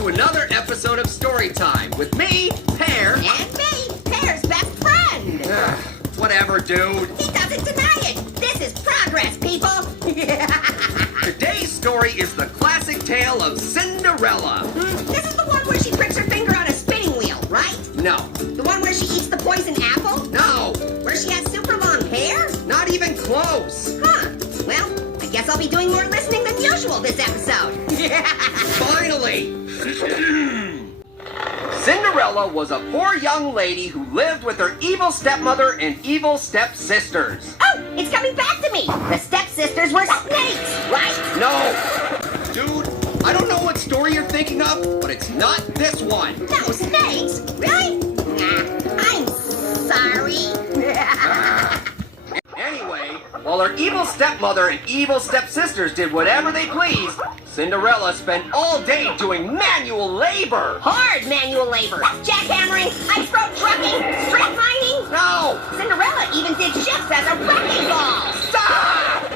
to another episode of Storytime with me, Pear. And me, Pear's best friend. Whatever, dude. He doesn't deny it. This is progress, people. Today's story is the classic tale of Cinderella. This is the one where she pricks her finger on a spinning wheel, right? No. The one where she eats the poison apple? No. Where she has super long hair? Not even close. Huh. Well, I guess I'll be doing more listening than usual this episode. Finally! Cinderella was a poor young lady who lived with her evil stepmother and evil stepsisters. Oh, it's coming back to me. The stepsisters were snakes, right? No! Dude, I don't know what story you're thinking of, but it's not this one. No, snakes? Really? Nah, I'm sorry. Anyway, while her evil stepmother and evil stepsisters did whatever they pleased, Cinderella spent all day doing manual labor. Hard manual labor. Jackhammering, ice road trucking, strap mining. No! Cinderella even did shifts as a wrecking ball. Stop!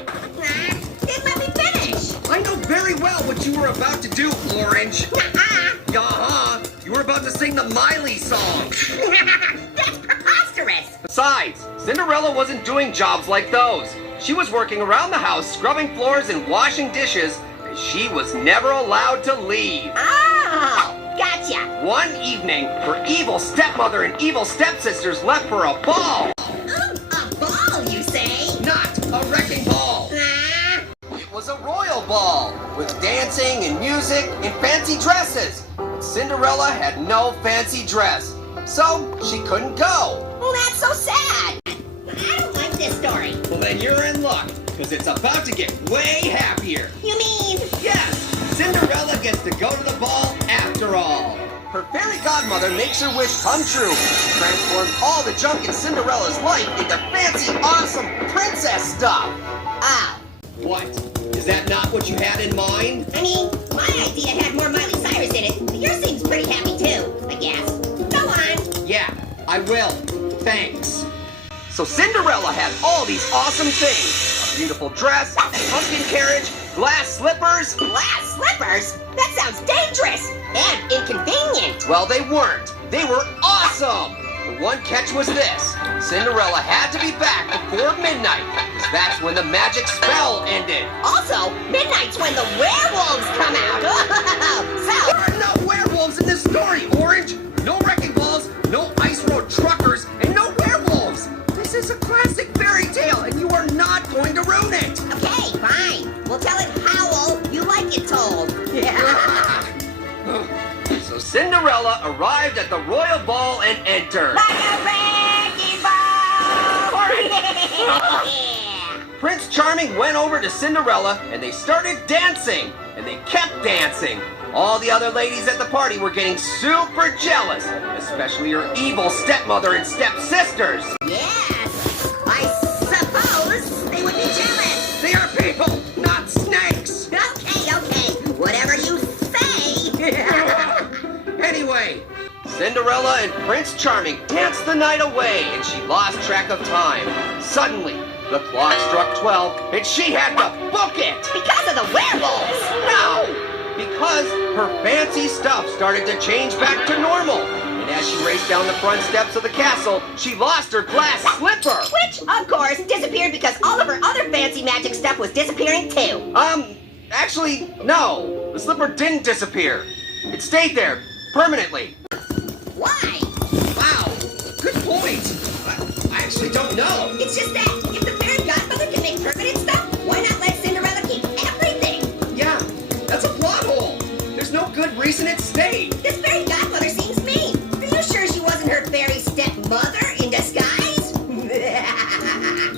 Didn't let me finish. I know very well what you were about to do, Orange. Nuh-uh. Uh-huh. You were about to sing the Miley song. That's preposterous. Besides, Cinderella wasn't doing jobs like those. She was working around the house, scrubbing floors and washing dishes, and she was never allowed to leave. Oh, gotcha. One evening, her evil stepmother and evil stepsisters left for a ball. A ball, you say? Not a wrecking ball. It was a royal ball, with dancing and music and fancy dresses. But Cinderella had no fancy dress, so she couldn't go. Well, that's so sad. I don't like this story. Well, then you're in luck, because it's about to get way happier. You mean? Yes, Cinderella gets to go to the ball after all. Her fairy godmother makes her wish come true. She transforms all the junk in Cinderella's life into fancy, awesome princess stuff. Oh. What? Is that not what you had in mind? I mean, my idea had more Miley Cyrus in it, but yours seems pretty happy too, I guess. Go on. Yeah, I will. Thanks. So Cinderella had all these awesome things. A beautiful dress, pumpkin carriage, glass slippers. Glass slippers? That sounds dangerous and inconvenient. Well, they weren't. They were awesome. The one catch was this. Cinderella had to be back before midnight, because that's when the magic spell ended. Also, midnight's when the werewolves come out. There are no werewolves in this story, Orange. No wrecking balls, no ice road truckers, and no werewolves. This is a classic fairy tale, and you are not going to ruin it. Okay, fine. We'll tell it how you like it told. So Cinderella arrived at the royal ball and entered. Like a wrecking ball! Prince Charming went over to Cinderella and they started dancing. And they kept dancing. All the other ladies at the party were getting super jealous, especially her evil stepmother and stepsisters. Yes, I suppose they would be jealous. They are people, not snakes. Okay, whatever you say. Anyway, Cinderella and Prince Charming danced the night away and she lost track of time. Suddenly, the clock struck 12 and she had to book it. Because of the werewolves. No! Because her fancy stuff started to change back to normal. And as she raced down the front steps of the castle, she lost her glass slipper. Which, of course, disappeared because all of her other fancy magic stuff was disappearing too. Actually, no. The slipper didn't disappear. It stayed there, permanently. Why? Wow, good point. I actually don't know. It's just that if the fairy godmother can make permanent stuff, why not let Cinderella keep everything? Yeah, that's a plot hole. There's no good reason it stayed. This fairy godmother seems mean. Are you sure she wasn't her fairy stepmother in disguise?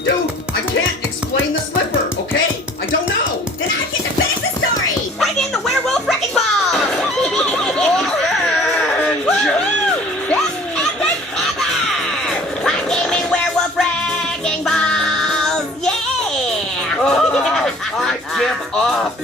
Dude, I can't explain the slipper, okay? I don't know. Then I get to finish the story. Bring in the werewolf wrecking ball. Orange! Woohoo! Best ending ever! I came in werewolf wrecking balls. Yeah! I give up.